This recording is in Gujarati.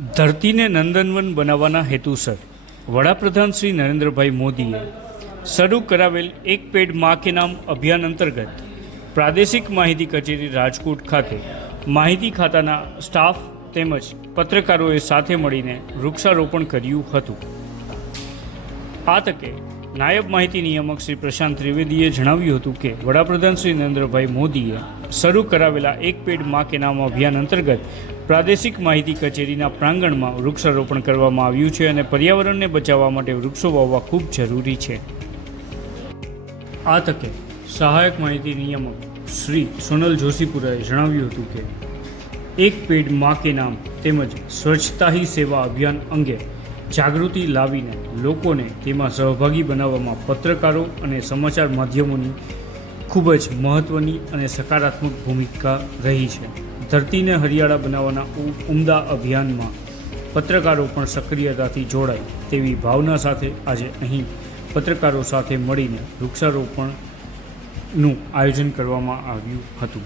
ધરતીને નંદનવન બનાવવાના હેતુસર વડાપ્રધાન શ્રી નરેન્દ્રભાઈ મોદીએ શરૂ કરાવેલ એક પેડ મા કે નામ અભિયાન અંતર્ગત પ્રાદેશિક માહિતી કચેરી રાજકોટ ખાતે માહિતી ખાતાના સ્ટાફ તેમજ પત્રકારોએ સાથે મળીને વૃક્ષારોપણ કર્યું હતું. આ તકે નાયબ માહિતી નિયામક શ્રી પ્રશાંત ત્રિવેદીએ જણાવ્યું હતું કે વડાપ્રધાન શ્રી નરેન્દ્રભાઈ મોદીએ શરૂ કરાવેલા એક પેડ મા કે નામ અભિયાન અંતર્ગત પ્રાદેશિક માહિતી કચેરીના પ્રાંગણમાં વૃક્ષારોપણ કરવામાં આવ્યું છે અને પર્યાવરણને બચાવવા માટે વૃક્ષો વાવવા ખૂબ જરૂરી છે. આ તકે સહાયક માહિતી નિયામક શ્રી સોનલ જોશીપુરાએ જણાવ્યું હતું કે, એક પેડ મા કે નામ તેમજ સ્વચ્છતા હી સેવા અભિયાન અંગે જાગૃતિ લાવીને લોકોને તેમાં સહભાગી બનાવવામાં પત્રકારો અને સમાચાર માધ્યમોની ખૂબ જ મહત્ત્વની અને સકારાત્મક ભૂમિકા રહી છે. ધરતીને હરિયાળા બનાવવાના ઉમદા અભિયાનમાં પત્રકારો પણ સક્રિયતાથી જોડાય તેવી ભાવના સાથે આજે અહીં પત્રકારો સાથે મળીને વૃક્ષારોપણનું આયોજન કરવામાં આવ્યું હતું.